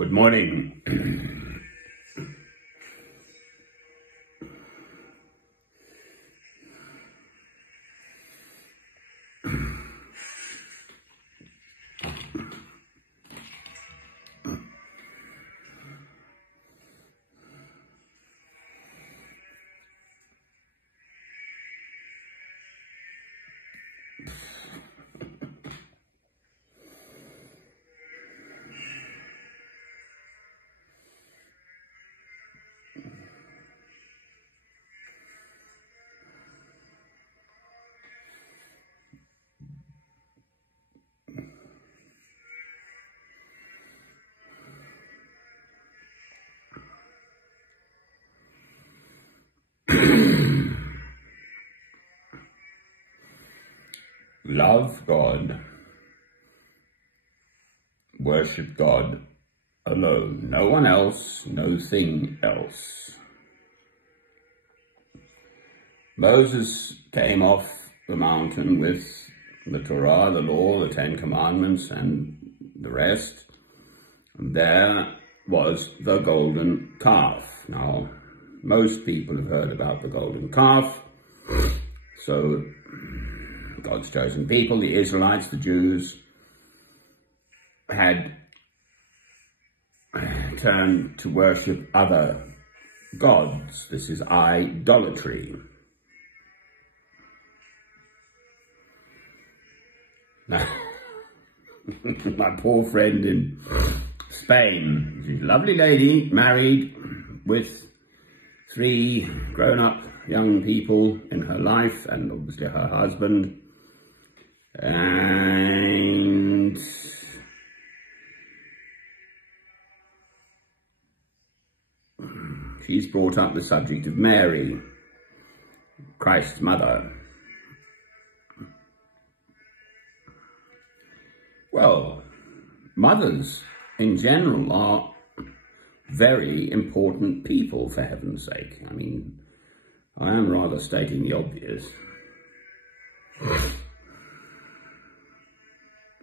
Good morning. Love God, worship God alone, no one else, no thing else. Moses came off the mountain with the Torah, the law, the Ten Commandments and the rest. And there was the golden calf. Now, most people have heard about the golden calf. So God's chosen people, the Israelites, the Jews, had turned to worship other gods. This is idolatry. Now, my poor friend in Spain, she's a lovely lady, married with 3 grown-up young people in her life, and obviously her husband. And she's brought up the subject of Mary, Christ's mother. Well, mothers in general are very important people, for heaven's sake. I mean, I am rather stating the obvious.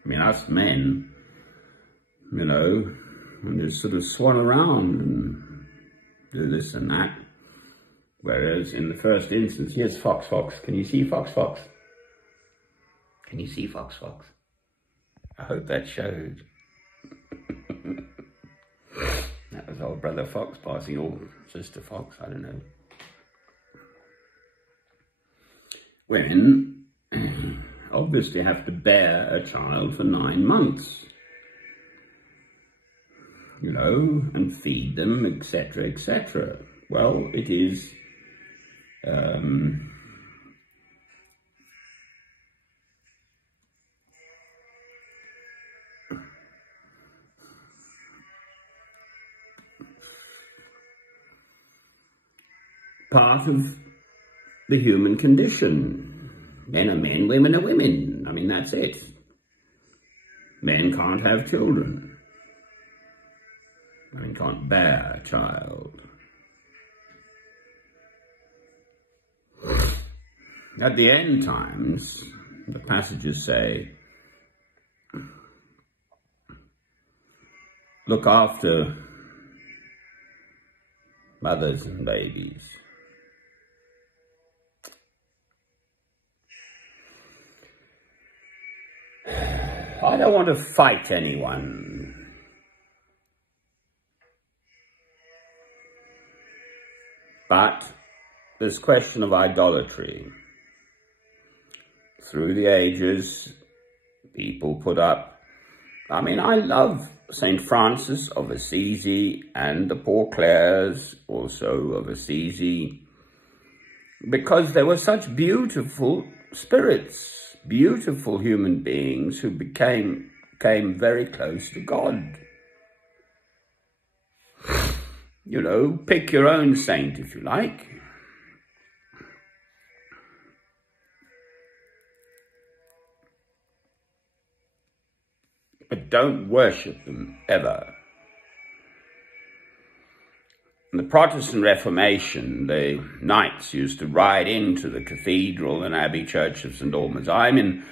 I mean, us men, you know, and just sort of swan around and do this and that. Whereas in the first instance, here's Fox Fox. Can you see Fox Fox? Can you see Fox Fox? I hope that showed. That was old brother Fox passing, or sister Fox, I don't know. Women obviously have to bear a child for 9 months, you know, and feed them, etc., etc. Well, it is part of the human condition. Men are men, women are women. I mean, that's it. Men can't have children. Men can't bear a child. At the end times, the passages say, look after mothers and babies. I don't want to fight anyone. But this question of idolatry, through the ages, people put up, I mean, I love St. Francis of Assisi and the Poor Clares also of Assisi, because they were such beautiful spirits, beautiful human beings who came very close to God. You know, pick your own saint if you like. But don't worship them ever. In the Protestant Reformation, the knights used to ride into the cathedral and abbey church of St. Albans. I'm in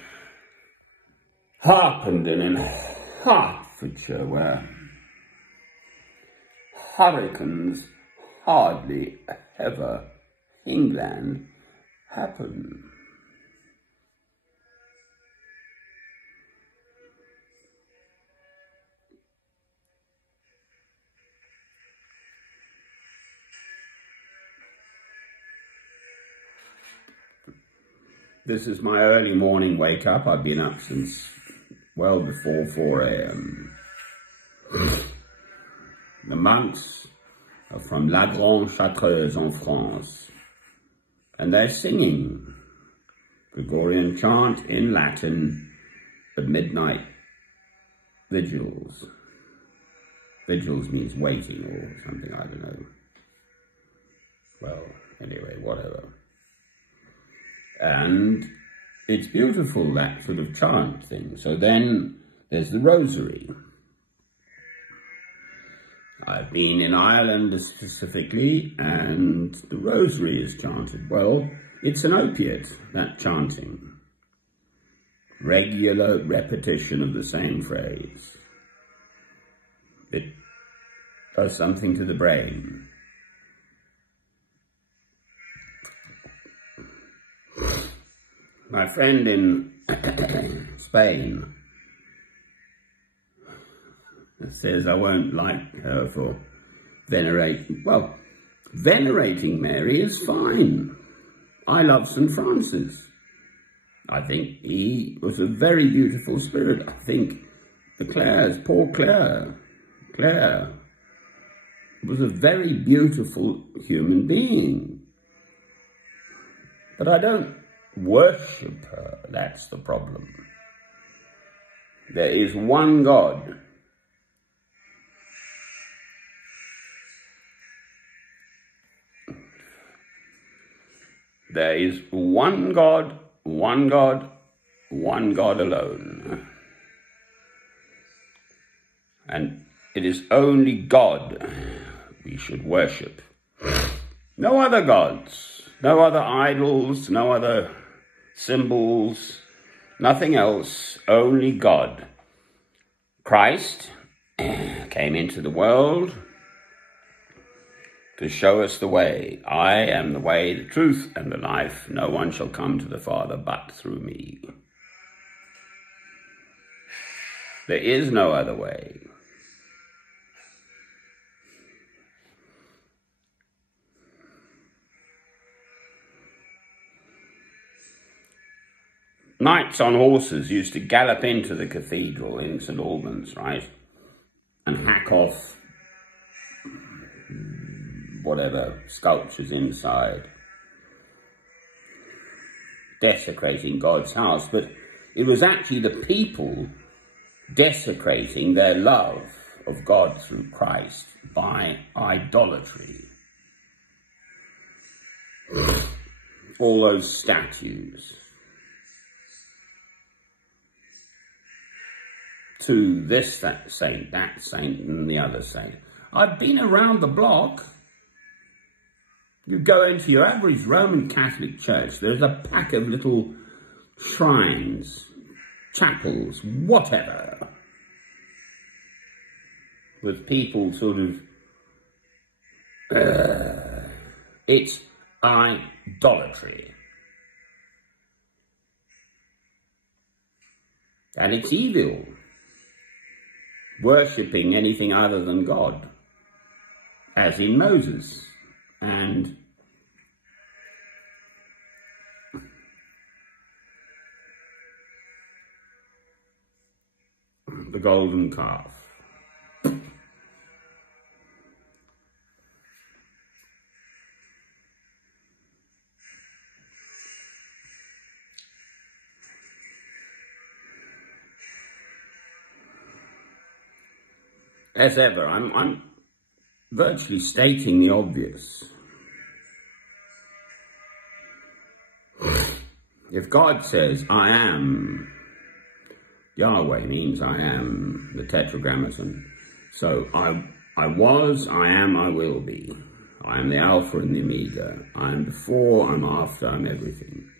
Harpenden in Hertfordshire, where hurricanes hardly ever England happen. This is my early morning wake up. I've been up since well before 4 a.m. The monks are from La Grande Chartreuse in France, and they're singing Gregorian chant in Latin at midnight vigils. Vigils means waiting or something, I don't know. Well, anyway, whatever. And it's beautiful, that sort of chant thing. So then there's the rosary. I've been in Ireland specifically, and the rosary is chanted. Well, it's an opiate, that chanting. Regular repetition of the same phrase. It does something to the brain. My friend in Spain says I won't like her for venerating. Well, venerating Mary is fine. I love St. Francis. I think he was a very beautiful spirit. I think the Clares, poor Clare was a very beautiful human being. But I don't worship her, that's the problem. There is one God. There is one God, one God, one God alone. And it is only God we should worship. No other gods, no other idols, no other symbols, nothing else, only God. Christ came into the world to show us the way. I am the way, the truth, and the life. No one shall come to the Father but through me. There is no other way. Knights on horses used to gallop into the cathedral in St. Albans, right, and hack off whatever sculptures inside, desecrating God's house. But it was actually the people desecrating their love of God through Christ by idolatry. All those statues. To this that saint, and the other saint. I've been around the block. You go into your average Roman Catholic church, there's a pack of little shrines, chapels, whatever, with people sort of, it's idolatry. And it's evil. Worshipping anything other than God, as in Moses and the golden calf. As ever, I'm virtually stating the obvious. If God says, I am, Yahweh means I am, the Tetragrammaton. So I was, I am, I will be. I am the Alpha and the Omega. I am before, I'm after, I'm everything.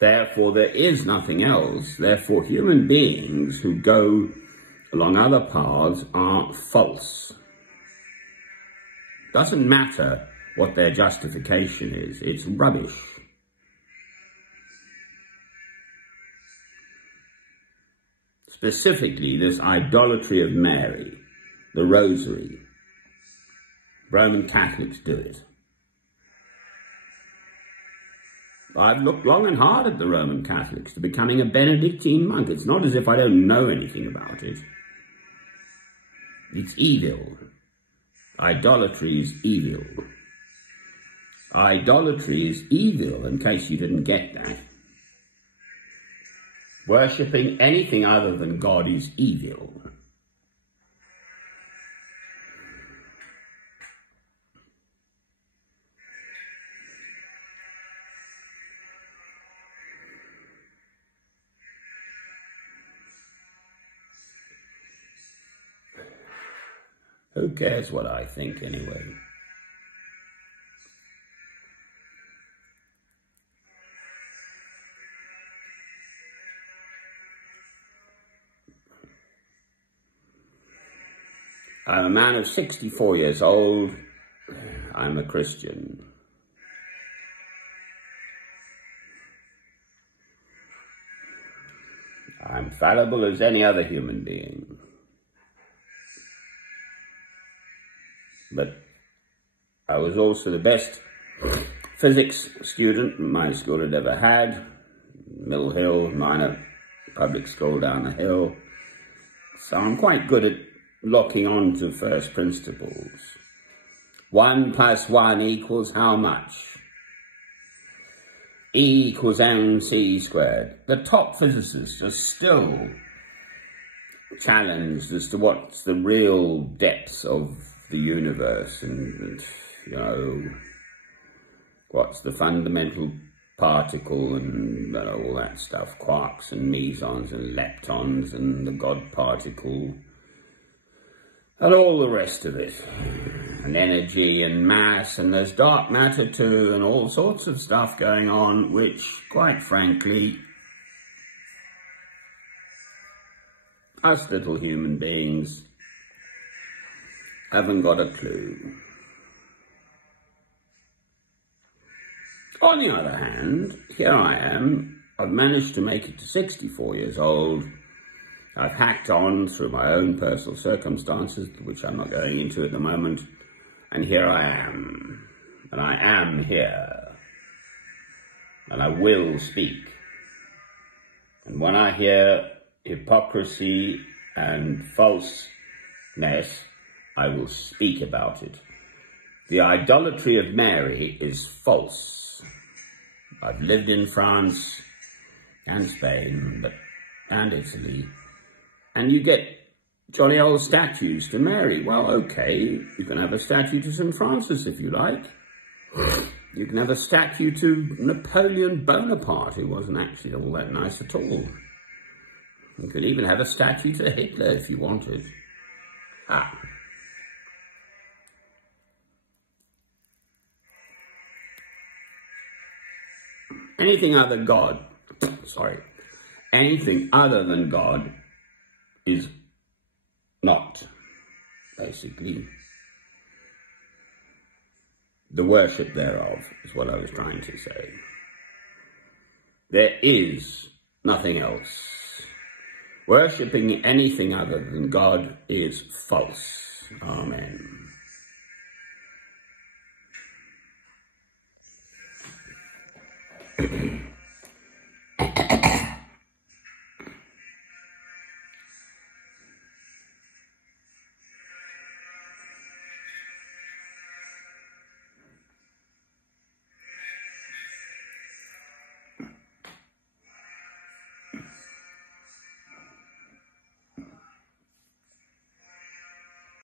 Therefore, there is nothing else. Therefore, human beings who go along other paths are false. Doesn't matter what their justification is. It's rubbish. Specifically, this idolatry of Mary, the Rosary. Roman Catholics do it. I've looked long and hard at the Roman Catholics to becoming a Benedictine monk. It's not as if I don't know anything about it. It's evil. Idolatry is evil. Idolatry is evil, in case you didn't get that. Worshipping anything other than God is evil. Who cares what I think anyway? I'm a man of 64 years old. I'm a Christian. I'm fallible as any other human being. But I was also the best physics student my school had ever had. Mill Hill, minor public school down the hill. So I'm quite good at locking on to first principles. 1 + 1 equals how much? E equals mc². The top physicists are still challenged as to what's the real depths of the universe and you know, what's the fundamental particle and you know, all that stuff, quarks and mesons and leptons and the God particle and all the rest of it, and energy and mass, and there's dark matter too, and all sorts of stuff going on, which, quite frankly, us little human beings haven't got a clue. On the other hand, here I am, I've managed to make it to 64 years old. I've hacked on through my own personal circumstances, which I'm not going into at the moment, and here I am, and I am here, and I will speak. And when I hear hypocrisy and falseness, I will speak about it. The idolatry of Mary is false. I've lived in France and Spain and Italy. And you get jolly old statues to Mary. Well, okay, you can have a statue to St. Francis if you like. You can have a statue to Napoleon Bonaparte, who wasn't actually all that nice at all. You could even have a statue to Hitler if you wanted. Ah. Anything other than God, anything other than God is not, basically, the worship thereof, is what I was trying to say. There is nothing else. Worshipping anything other than God is false. Amen.